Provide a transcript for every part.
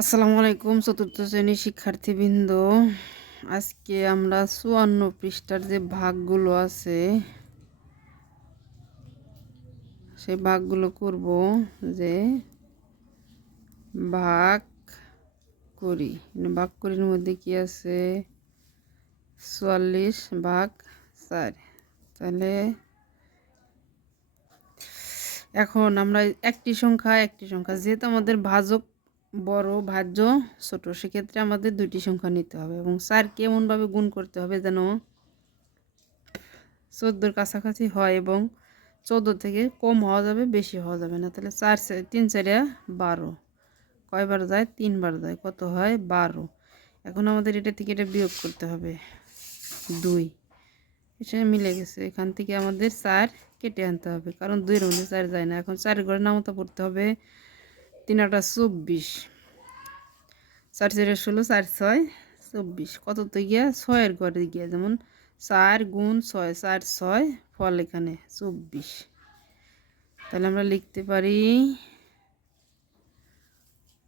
আসসালামু আলাইকুম চতুর্থ শ্রেণীর শিক্ষার্থীবৃন্দ। আজকে আমরা ৫৪ পৃষ্ঠার যে ভাগগুলো আছে সেই ভাগগুলো করব। যে ভাগ করি, ভাগ করির মধ্যে কি আছে ৪৪ ভাগ ৪। তাহলে এখন আমরা একটি সংখ্যা যেহেতু আমাদের ভাজক বড় ভাজ্য ছোট, সেক্ষেত্রে আমাদের দুইটি সংখ্যা নিতে হবে এবং স্যারকে এমনভাবে গুণ করতে হবে যেন ১৪-র কাছাকাছি হয় এবং ১৪ থেকে কম হওয়া যাবে, বেশি হওয়া যাবে না। তাহলে ৩ 4 12, কয়বার যায়? ৩ বার যায়। কত হয়? 12। এখন আমাদের এটা থেকে এটা বিয়োগ করতে হবে 2। এটা মিলে গেছে। এখান থেকে আমাদের 4 কেটে আনতে হবে, কারণ 2-এর মধ্যে 4 যায় না। এখন 4 ঘরে নামতা পড়তে হবে ৩ 8 24, 4 4 16, 4 6 24। কততে গিয়া 6-এর ঘরে গিয়া, যেমন 4 গুণ 6, 4 6, ফল এখানে 24। তাহলে আমরা লিখতে পারি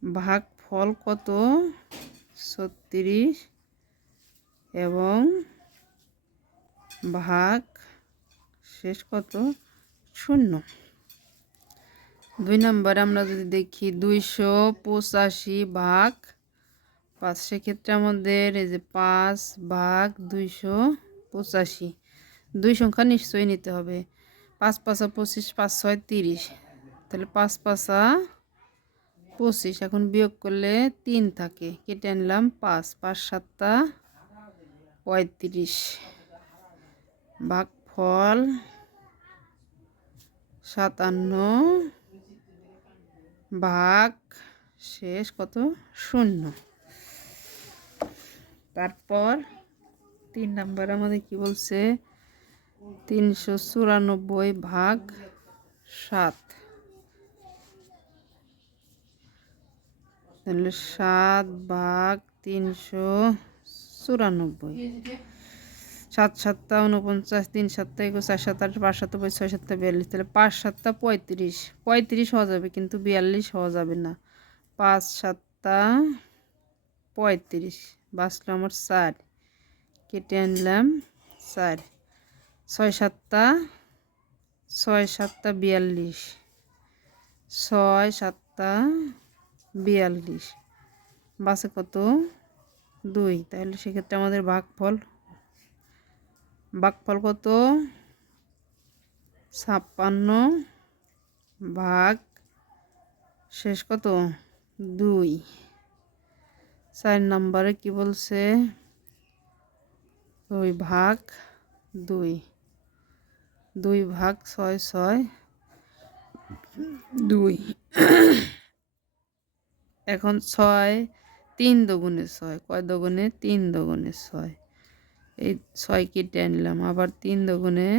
ভাগ ফল কত? 36 এবং ভাগ শেষ কত? 0। 2 নম্বরে আমরা যদি দেখি 285 ভাগ 5, সেক্ষেত্রে আমাদের এই যে 5 ভাগ 285, দুই সংখ্যা নিশ্চয়ই নিতে হবে। 5 5 25, 5 6 30, তাহলে 5 5 25। এখন বিয়োগ করলে 3 থাকে, কেটে আনলাম 5, 5 7 35। ভাগ ফল 57 ভাগ শেষ কত? 0। তারপর 3 নাম্বার আমাদের কি বলছে? 394 ভাগ 7, তাহলে 7 ভাগ 394। 7 7 49, 3 7 21, 4 7 8, 5 7 5, 6 7 42, তাহলে 5 7 35। 35 হওয়া যাবে কিন্তু 42 হওয়া যাবে না। 5 7 35, বাঁচলো আমার 4, কেটে আনলাম 4। 6 7 6 7 42, 6 7 42, বাসে কত? 2। তাহলে সেক্ষেত্রে আমাদের ভাগফল কত? 56 ভাগ শেষ কত? 2। 4 নম্বরে কি বলছে? 2 ভাগ 2, 2 ভাগ 6 6 2। এখন 6 3 দুগুণে 6, কয় দুগুণে? 3 দুগুণে 6। এই 6 কেটে আনলাম, আবার 3 দুগুণে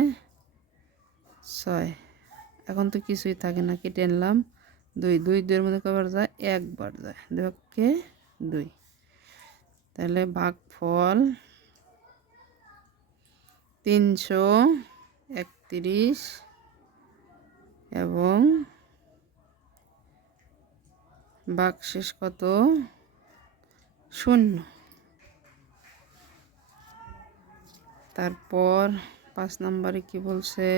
6। এখন তো কিছুই থাকে না, কেটে আনলাম 2, 2 2-এর মধ্যে কয়বার যায়? একবার যায়। 2 কে 2। তাহলে ভাগফল 331 এবং ভাগশেষ কত? 0। তারপর 5 নম্বরে কি বলছে?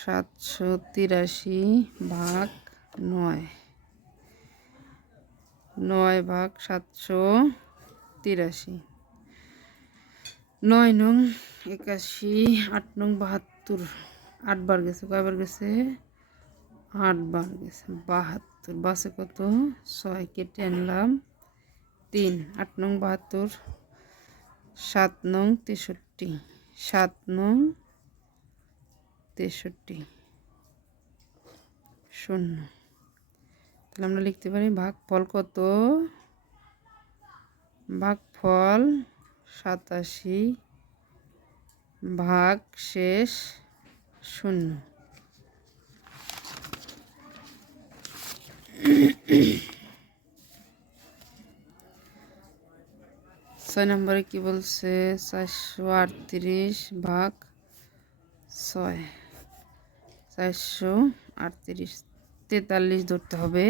783 ভাগ 9, 9 ভাগ 783। 9 নং 81, 8 নং 72, 8 বার গেছে। কয়বার গেছে? 8 বার গেছে। 72, বাসে কত? 6, কেটে আনলাম 3। 8 নং 72, 7 নং 63, 7 নং 63, 0। তাহলে আমরা লিখতে পারি ভাগফল কত? ভাগফল 87 ভাগ শেষ 0। 6 নম্বরে কি বলছে? 438 ভাগ 6, 438, 43 ধরতে হবে।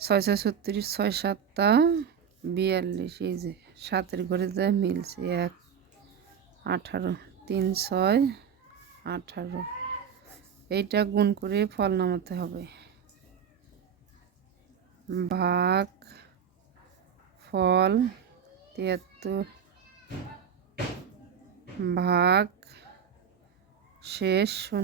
ছয় ছয় 36, 6 7টা 42, এই যে 7-এর ঘরে যায় মিলছে 1 18, 3 6 18। এইটা গুণ করে ফল নামাতে হবে। ভাগ ফল 73 ভাগ শেষ 0।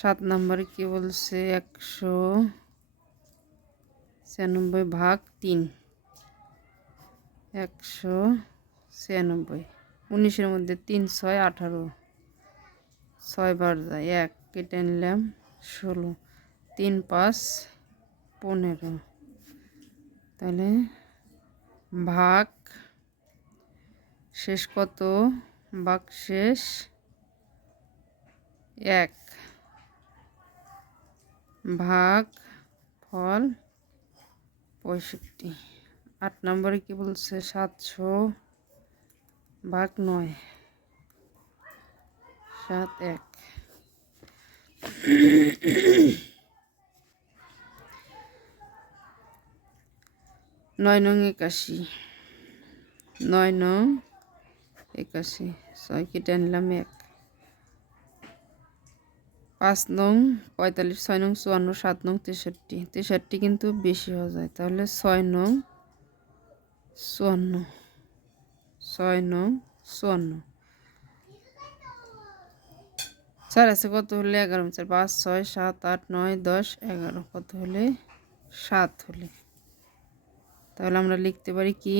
7 নম্বরে কি বলছে 196 ভাগ 3 196। 19-এর মধ্যে 3 6 18, 6 বার যায় 1 কেটে নিলাম 16, 3 5 15। তাহলে ভাগ শেষ কত? ভাগ শেষ 1 ভাগ ফল 65। 8 নম্বরে কি বলছে 700 ভাগ 9 7 1। 9 নং 81, 9 নং 81, 6 কেটে নিলাম 1। 5 নং 45, 6 নং 54, 7 নং 63। 63 কিন্তু বেশি হয়ে যায়, তাহলে 6 নং 54, 6 নং 54। 4 আছে কত হলে 11, 4 5 6 7 8 9 10 11, কত হলে 7 হলে। তাহলে আমরা লিখতে পারি কি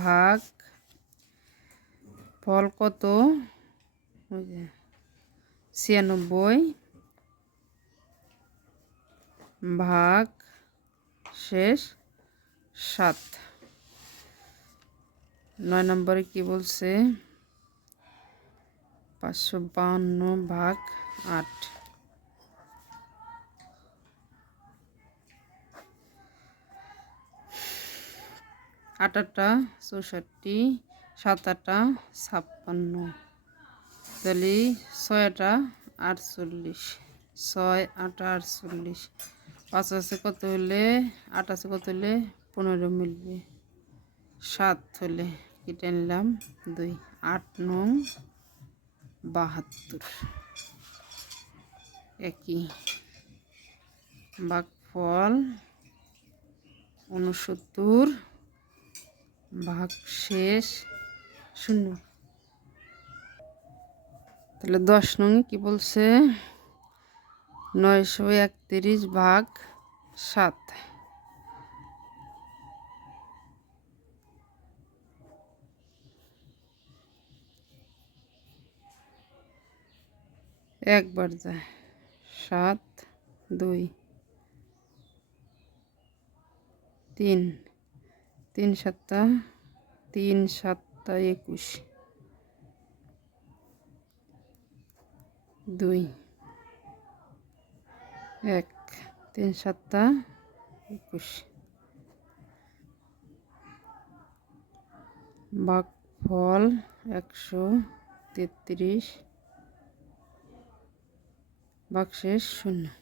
ভাগ ফল কত 96 ভাগ শেষ 7। 9 নম্বরে কি বলছে 552 ভাগ 8। 8-8 64, 7-8 56। তাহলে 6-8 48, 6-8 48। 5 আছে কত হলে 8 আছে কত হলে 15 মিলবে 7 হলে কেটে নিলাম 2। 8 নং 72। একই ভাগফল 69 ভাগ শেষ 0। তাহলে 10 নং কি বলছে 931 ভাগ 7। 1 বার যায় 7 2 3 3 7 3 7 21 2 1 3 7 21। ভাগফল 133 ভাগশেষ 0।